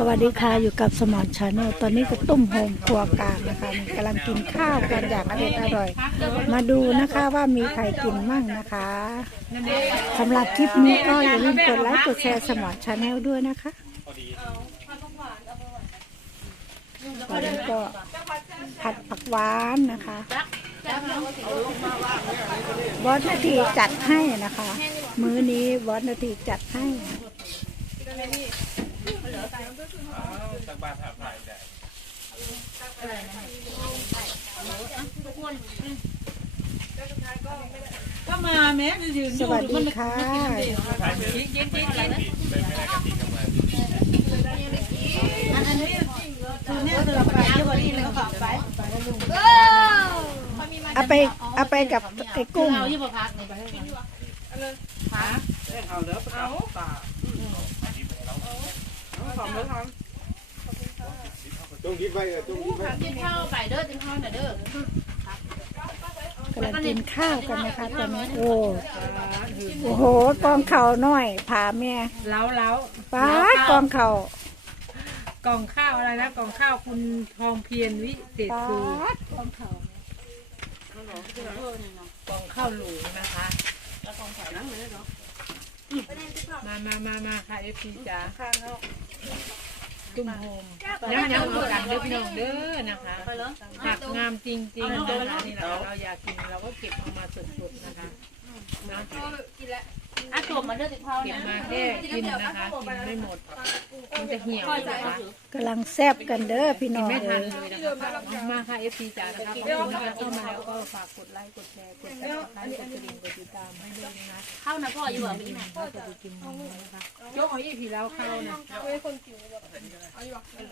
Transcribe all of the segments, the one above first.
สวัสดีค่ะอยู่กับสมอนชาแนลตอนนี้ก็ตุ้มโฮมครัวกลางนะคะกำลังกินข้าวกันอย่างอร่อยอร่อย มาดูนะคะว่ามีใครกินมั่งนะคะสำหรับคลิปนี้ก็อย่าลืมกดไลค์กดแชร์สมอนชาแนลด้วยนะคะตอนนี้ก็ผัดผักหวานนะคะบอสนาทีจัดให้นะคะ มื้อนี้บอสนาทีจัดให้ ตักบาตรหาถ่ายได้ก็มาแม้จะยืนอสยู่วัสดีค่ะยิงยิงยิงอะไรนะอันอันนี้คือเนี่ยเราไปที่บริษัทแล้วก็ไปเอาไปเอาไปกับไอ้กุ้งเอายี่ปพักนี่ไปให้กันหาเอาแล้วเอาตา สองแล้วทต้องคิดไว้เออต้องคิดไว้กินข้าวไปเด้อกินข้าวหน่อยเด้อกำลังกินข้าวกันนะคะตอนนี้โอ้โอ้โหกองเข่าน้อยผาแม่เล้าเล้าป้าดกองเข่ากล่องข้าวอะไรนะกล่องข้าวคุณทองเพียรวิเศษป้าสูดกองเข่ากล่องข้าวหลูนะคะ มามามามาค่ะเอฟซีจ๋าตุ้มโฮมยังยังเอากันเด้อพี่น้องเด้อนะคะผักงามจริงๆนะคะนี่เราเราอยากกินเราก็เก็บเอามาสดๆนะคะนะ อาจบมาเลือกติดเขาเก็บนะมาแค่กินนะคะกินไม่หมดมันจะเหี่ยวนะคะกำลังแซบกันเด้อพี่น้องไม่เลทันยเลยนะคะเอามาค่ะเอฟซีจ๋านะคะขอบคุณนะคะเข้ามาแล้วก็ฝากกดไลค์กดแชร์กดติดตามกดกระดิ่งกดติดตามให้ด้วยนะคะเข้านะพ่ออยู่แบบนี้นะก็จะไปกินนมนะคะโจ๊กเอาอีพีแล้วเข้านะ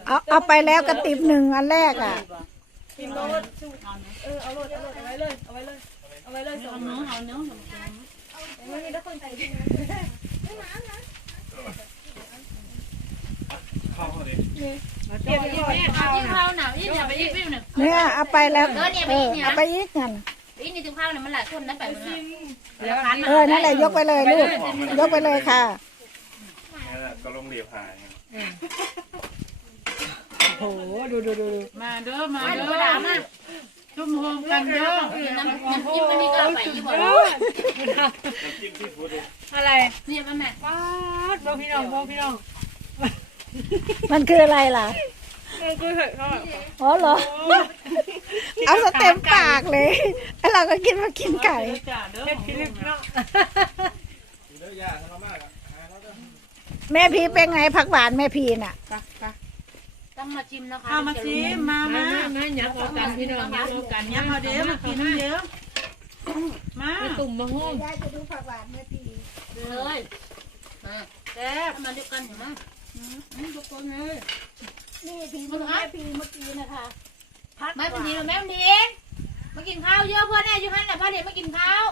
เอาเอาไปแล้วกระติบหนึ่งอันแรกอะเอาเนื้อเอาเนื้อเข้าเขาดิเก็บอีแม่เข้าที่นะข้าวหนาวอีอย่าไปอีกวิวหนึ่ง เนี่ยเอาไปแล้วเออเอาไปอีกนั่นอีนี่ถึงข้าวเนี่ยมันหลายคนนะไปมันแล้วคันเออนั่นแหละยกไปเลยลูกยกไปเลยค่ะนี่แหละก็ลงเรียบหายโอ้โหดูดูดูมาเด้อมาเด้อดามา ชุ่มโฮมกันเด้อน้ำน้ำจิ้มมันนี่ก็ไปยี่บ่น้ำจิ้มซีฟู้ดอะไรเนี่ยมันแม่ป้าดบอกพี่น้องบอกพี่น้องมันคืออะไรล่ะอ๋อเหรอ เอาสเต็มปากเลยแล้วเราก็คิดว่ากินไก่เฮ็ดคลิปเนาะเด้อยาทำมากอะแม่พีเป็นไงผักหวานแม่พีน่ะ ต้องมาชิมนะคะเอามาชิมมามามาหยับเอากันพี่น้องหยับเอากันหยับเอาเดี๋ยวมากินเดี๋ยวมาตุ่มมะฮุ่มยายจะดูผักหวานแม่พีเลยอ่าแซ่บมาด้วยกันเห็นไหมทุกคนเลยนี่พีแม่พีเมื่อกี้นะคะไม่เป็นดีหรอแม่เป็นดีมากินข้าวเยอะเพื่อนแน่อยู่ฮั่นน่ะพ่อเด็กมากินข้าว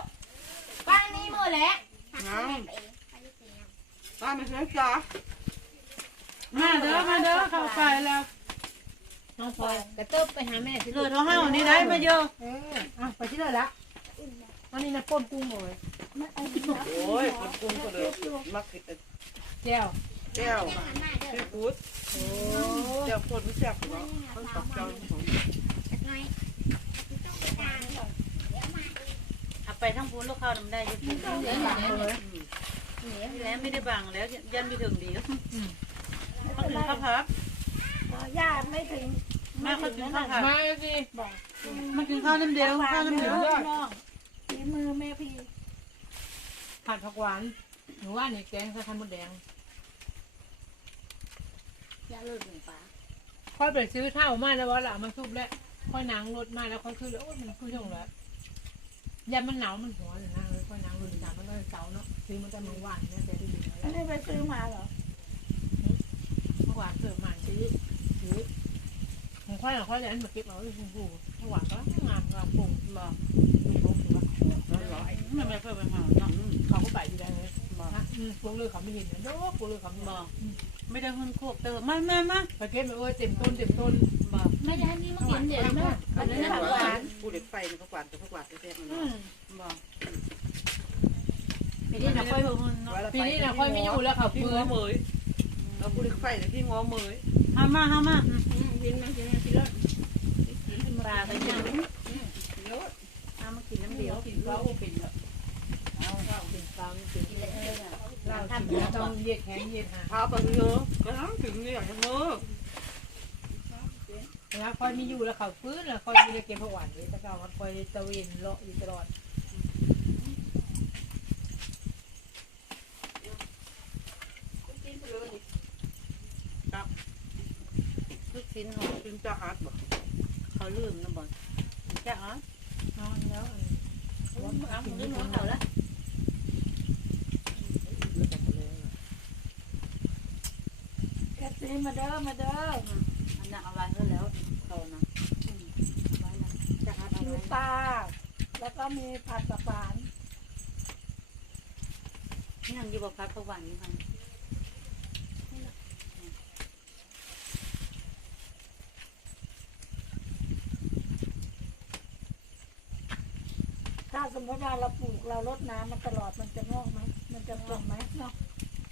ป้านี่มือแหละำตาไม่ใช่จ้า มาเด้อมาเด้อเข้าไปแล้วน้องพลอยกระเติบไปหาแม่ที่เลือดท้องเฮานี่ได้มาเยอะเอออะไปที่เลยละอันนี้นะป้นกุ้งเลยโอ้ยคนกรุงก็เลยมักกินแก้วแก้วซีฟู้ดแก้วคนไม่แซ่บหรอกต้องตักเจ้าของเอาไปทั้งพูนลูกข้าวน้ำได้อยังแล้วไม่ได้บังแล้วยันไปถึงดี เขาถึงข้าวพับญาติไม่ถึงมาเขาถึงข้าวพับมาสิมากินข้าวน้ำเดียวข้าวน้ำเดียวฝีมือแม่พีผัดผักหวานหนูว่านี่แกงใส่ไข่มดแดงอย่าเลิกหนึ่งปลาค่อยไปซื้อเท่ามาแล้วว่าละมาซุปแล้วค่อยนางรถมาแล้วค่อยคือแล้วโอ้ยมันคือช่วงแล้วยามันหนาวมันหัวเลยนะเลยค่อยนางรถสามมันก็เสาเนาะซื้อมันจะมาหวานเนี่ยแต่ได้ยินแล้วไม่ได้ไปซื้อมาเหรอผัก หวานเสิร์ฟมาซื้อซื้อของค่อยอะค่อยเลยอันมาเก็บเอาไว้คุณผู้ผักหวานก็งามงามปุ่งบอกลุงบอกถือไม่ไม่เพิ่มไปหาเนาะเขาก็ไปอยู่ได้เลยนะอืมพวกเลือเขาไม่เห็นนะโน้พวกเลือเขาไม่เห็นบอกไม่ได้คนควบเติมมามามาไปเก็บไปโอ้ยเต็มต้นเต็มต้นบอกไม่ได้ให้นี่มากินเดี๋ยวนะอันนั้นนะหวานผู้เด็กไฟมันก็กวาดแต่พวกกวาดแซ่บมันมบอกไม่ได้นะค่อยเพิ่มเนาะปีนี้นะค่อยไม่อยู่แล้วเขาเพื่หัอวน เหมยเอาบุหรี่ไฟแต่พี่ง้อมือห้ามาห้ามากินมากินมากินรถกินปลากันยังห้ามากินน้ำเดียวกินข้าวเป็นแบบเอาข้าวเป็นข้าวไม่เป็นเราทำต้องเย็ดแข็งเย็ดหาพาไปเยอะก็ทั้งถึงเนี่ยอย่างมือแล้วคอยมีอยู่แล้วเขาฟื้นแล้วคอยมีเก็บผักหวานเลยแต่ก็มันคอยตะเวนเลาะอยู่ตลอด ลู กชิ้นหอมกินจะฮัดบ่เขาลืมนะบอลจ้าอ๋อนอนแล้วเอาหมูลืมหัวเขาแล้วแค่ซื้อมาเด้อมาเด้ออันนั้นเอาไว้ก็แล้วเขานะจะหาคิวปลาแล้วก็มีผัดกับหวานยังอยู่กับพักประวันนี่มัน สมมติว่าเราปลูกเราลดน้ำมันตลอดมันจะงอกไหมมันจะปลงไหมเนาะ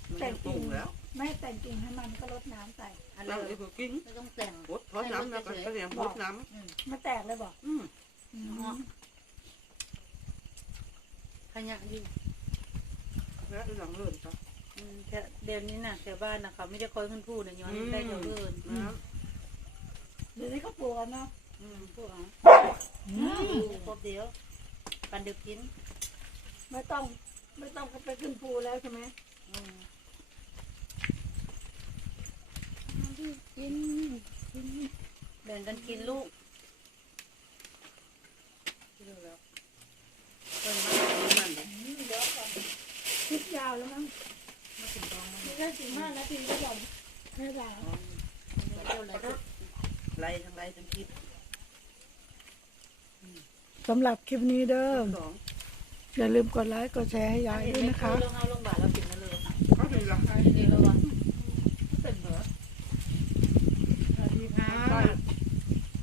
มันจะปรุงแล้วไม่แต่งกิ่งให้มันก็ลดน้ำใส่อันเรานี้ไอ้พวกกิ้งไม่ต้องแต่งบดทอดน้ำแล้วก็เรียงบดน้มันแตกเลยบอกำอืมอืมขยะอยู่แล้วหลังเลื่อนจ้ะอืมแต่เดี๋ยวนี้น่ะแถวบ้านนะเขาไม่ได้คอยขึ้นพูดนะย้อนได้แถวอื่นน้เดี๋ยวนี้เขาปลูกกันเนาะอืมพวกอ๋อครบเดียว ปันเดียวกินไม่ต้องไม่ต้องไปขึ้นภูแล้วใช่ไหมอืมกินแบ่งกันกินลูกำกินแล้วเพิ่นมากินนั่นเลยคิดยาวแล้วมั้งไม่ได้สิบห้านาทีก็ยอมไม่ได้เจ้าอะไรก็ไล่ทั้งไล่ทั้งคิด สำหรับคลิปนี้เด้อสองอย่าลืมกดไลค์กดแชร์ให้ยายด้วยนะคะลงเอาลงบาทเรากินมาเลยเขาดีละดีแล้ววะเป็นเหรอสวัสดีค่ะใจ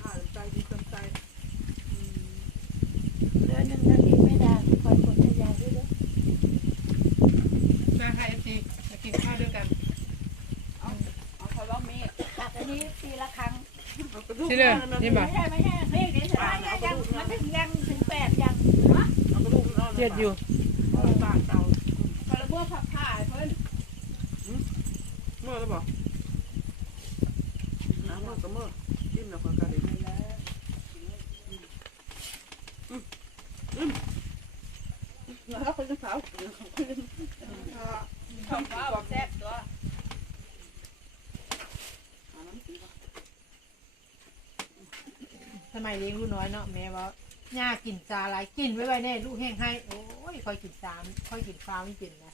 อ่าใจดีเต็มใจเดือนหนึ่งนาทีไม่ได้คอยกดให้ยายด้วยเด้อมาค่ะเอฟซีมากินข้าวด้วยกันเอาเขาล้อมมีตัดอันนี้ปีละครั้งเอากระดูกใช่เลยนี่บ่ไม่ใช่ไม่ใช่เฮ้ยเดี๋ยวจะได้ยังมันถึงยังถึงแปดยัง เอาก ระดูกนอนเย็ดอยู่ปากเตาพอระบบผักผ่าเพิ่นเมื่อแล้วบ่น้ำเมื่อก็เมื่อกินแล้วก็กระดิ่งแล้วคนจะเผาชอบว่าบอกแซ่บตัวสมัยเลี้ยงลูกน้อยเนาะแม่ว่า ย่ากินซาหลายกินไว้ไว้แน่ลูกแห้งให้โอ้ยคอยกินซามคอยกินฟ้าไม่เป็นนะ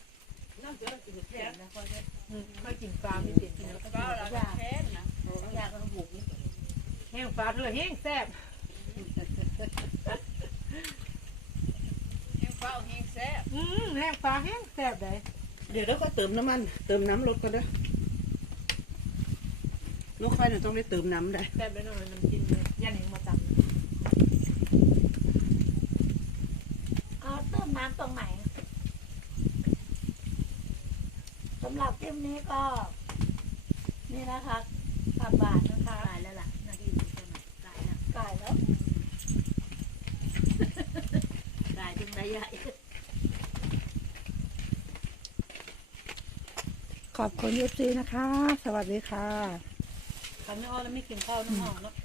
นั่นเดี๋ยวเรากินแซ่บนะคนนี้อืมคอยกินฟ้าไม่เป็นนะก็เราจะแค้นนะยาก็ต้องบุกแห้งฟ้าเธอแห้งแซ่บแห้งเฝ้าแห้งแซ่บอืมแห้งฟ้าแห้งแซ่บเลยเดี๋ยวเราก็เติมน้ำมัน เติมน้ำรถก็ได้ลูกไฟเนี่ยต้องได้เติมน้ำได้แซ่บแล้วหน่อยน้ำจิ้มเลยย่าหนิงมาตำ เอาเติม น้ำตรงไหนสำหรับคลิปนี้ก็ นี่นะคะตับบาทนะคะตายแล้วล่ะนาทีนี้ใช่ไหมตายแล้วก่ายแล้วตายจึงได้ใหญ่ขอบคุณยูซีนะคะ สวัสดีค่ะ ทำไม่อ้อแล้วไม่กินข้าวน้ำหอมแล้วเ